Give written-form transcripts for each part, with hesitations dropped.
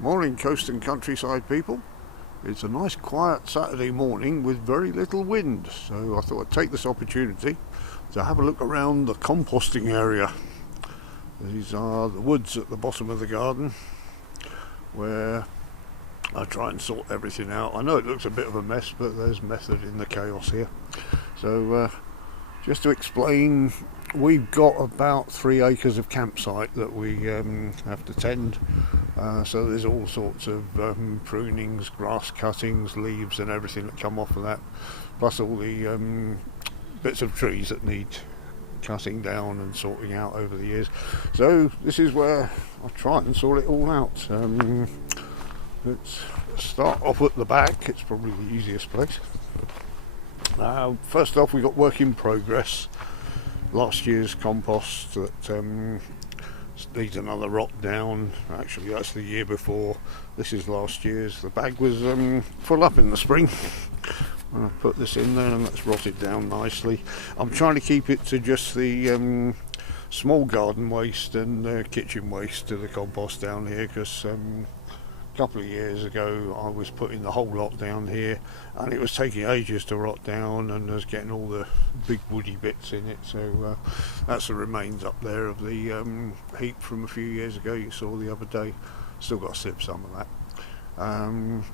Morning, coast and countryside people. It's a nice quiet Saturday morning with very little wind, so I thought I'd take this opportunity to have a look around the composting area. These are the woods at the bottom of the garden where I try and sort everything out. I know it looks a bit of a mess, but there's method in the chaos here. So just to explain, we've got about 3 acres of campsite that we have to tend. So there's all sorts of prunings, grass cuttings, leaves and everything that come off of that, plus all the bits of trees that need cutting down and sorting out over the years. So this is where I try and sort it all out. Let's start off at the back. It's probably the easiest place. First off, we got work in progress. Last year's compost that needs another rot down. Actually, that's the year before. This is last year's. The bag was full up in the spring. I put this in there and that's rotted down nicely. I'm trying to keep it to just the small garden waste and kitchen waste to the compost down here, because a couple of years ago I was putting the whole lot down here and it was taking ages to rot down, and I was getting all the big woody bits in it. So that's the remains up there of the heap from a few years ago you saw the other day. Still got to sieve some of that.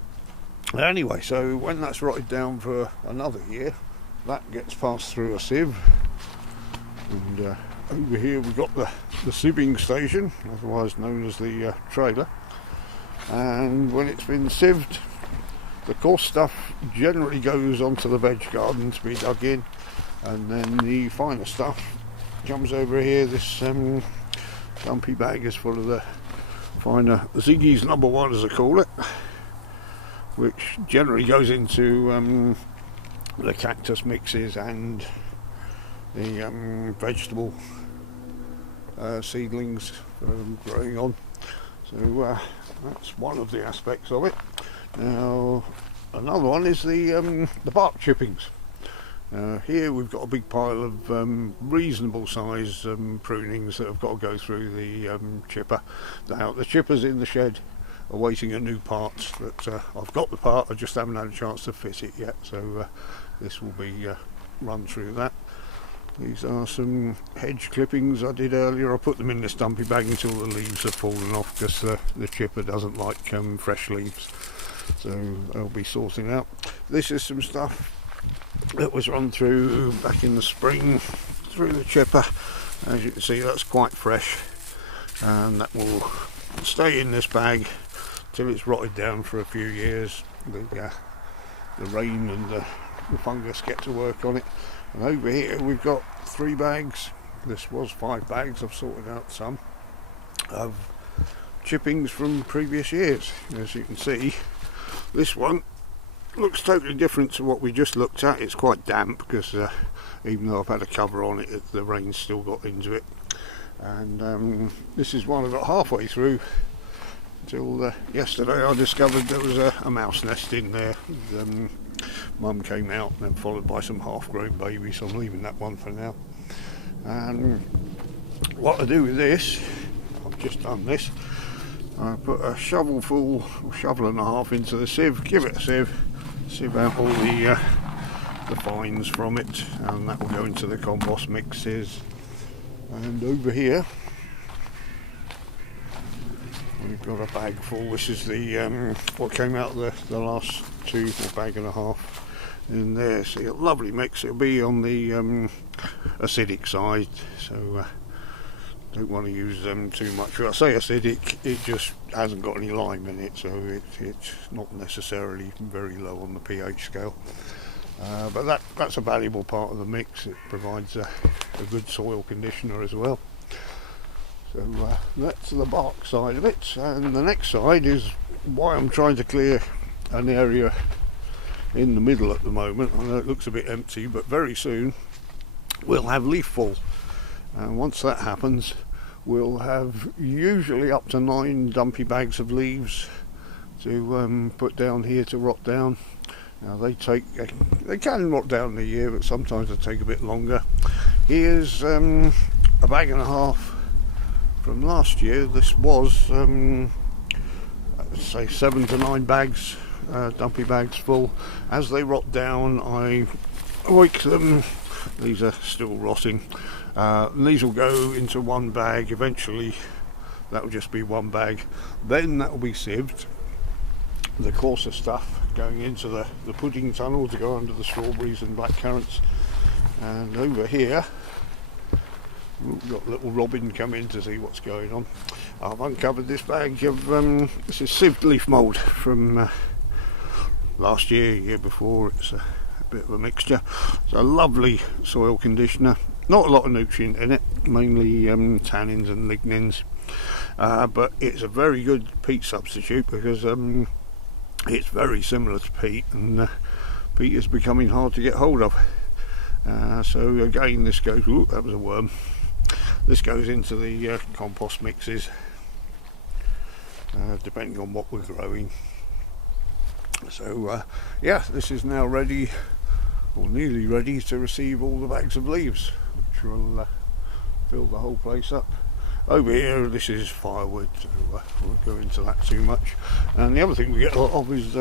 Anyway, so when that's rotted down for another year, that gets passed through a sieve, and over here we've got the sieving station, otherwise known as the trailer. And when it's been sieved, the coarse stuff generally goes onto the veg garden to be dug in, and then the finer stuff comes over here. This dumpy bag is full of the finer Ziggy's #1, as I call it, which generally goes into the cactus mixes and the vegetable seedlings growing on. So that's one of the aspects of it. Now another one is the bark chippings. Here we've got a big pile of reasonable size prunings that have got to go through the chipper. Now the chipper's in the shed awaiting a new part, but I've got the part, I just haven't had a chance to fit it yet, so this will be run through that. These are some hedge clippings I did earlier. I put them in this dumpy bag until the leaves have fallen off, because the chipper doesn't like fresh leaves, so they'll be sorting out. This is some stuff that was run through back in the spring through the chipper. As you can see, that's quite fresh, and that will stay in this bag till it's rotted down for a few years. The rain and the fungus get to work on it. And over here we've got 3 bags. This was 5 bags. I've sorted out some of chippings from previous years. As you can see, this one looks totally different to what we just looked at. It's quite damp because even though I've had a cover on it, the rain's still got into it. And this is one I got halfway through until yesterday I discovered there was a mouse nest in there. Mum came out, and then followed by some half-grown babies, so I'm leaving that one for now. And what I do with this, I've just done this, I put a shovelful, shovel and a half into the sieve, give it a sieve out all the fines from it, and that will go into the compost mixes. And over here we've got a bag full. This is the what came out the last 2 or bag and a half in there. See, a lovely mix. It'll be on the acidic side, so don't want to use them too much. When I say acidic, it just hasn't got any lime in it, so it's not necessarily very low on the pH scale. But that's a valuable part of the mix. It provides a good soil conditioner as well. So that's the bark side of it, and the next side is why I'm trying to clear an area in the middle at the moment. I know it looks a bit empty, but very soon we'll have leaf fall, and once that happens we'll have usually up to 9 dumpy bags of leaves to put down here to rot down. Now they can rot down in a year, but sometimes they take a bit longer. Here's a bag and a half from last year. This was say 7 to 9 bags, dumpy bags full. As they rot down, I wake them. These are still rotting, and these will go into one bag. Eventually that will just be one bag, then that will be sieved, the coarser stuff going into the pudding tunnel to go under the strawberries and blackcurrants. And over here we've got little Robin come in to see what's going on. I've uncovered this bag of this is sieved leaf mould from last year before. It's a bit of a mixture. It's a lovely soil conditioner, not a lot of nutrient in it, mainly tannins and lignins, but it's a very good peat substitute because it's very similar to peat, and peat is becoming hard to get hold of. So again, this goes, ooh, that was a worm. This goes into the compost mixes, depending on what we're growing. So yeah, this is now ready, or nearly ready, to receive all the bags of leaves, which will fill the whole place up. Over here, this is firewood, so I won't go into that too much. And the other thing we get a lot of is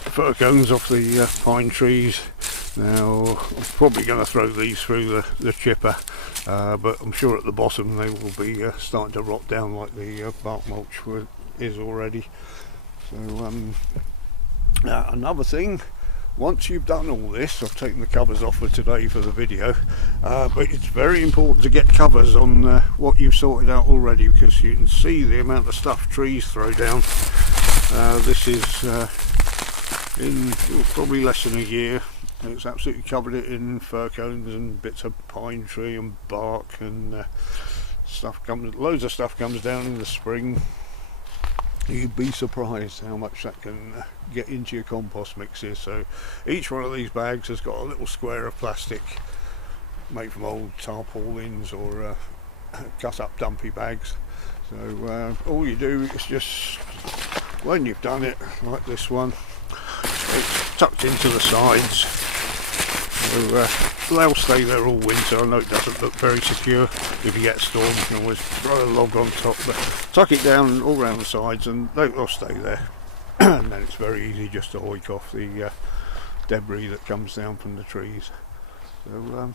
fir cones off the pine trees. Now, I'm probably going to throw these through the chipper, but I'm sure at the bottom they will be starting to rot down like the bark mulch is already. So another thing, once you've done all this, I've taken the covers off for today for the video, but it's very important to get covers on what you've sorted out already, because you can see the amount of stuff trees throw down. This is in probably less than a year. It's absolutely covered it in fir cones and bits of pine tree and bark, and loads of stuff comes down in the spring. You'd be surprised how much that can get into your compost mixes. So each one of these bags has got a little square of plastic made from old tarpaulins or cut up dumpy bags. So all you do is just, when you've done it, like this one, it's tucked into the sides. So they'll stay there all winter. I know it doesn't look very secure. If you get a storm, you can always throw a log on top, but tuck it down all around the sides and they'll stay there. And then it's very easy just to hoik off the debris that comes down from the trees. So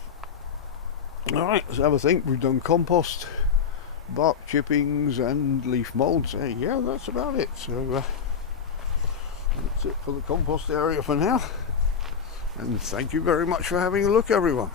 alright, let's have a think. We've done compost, bark chippings and leaf moulds. Yeah, that's about it. So that's it for the compost area for now. And thank you very much for having a look, everyone.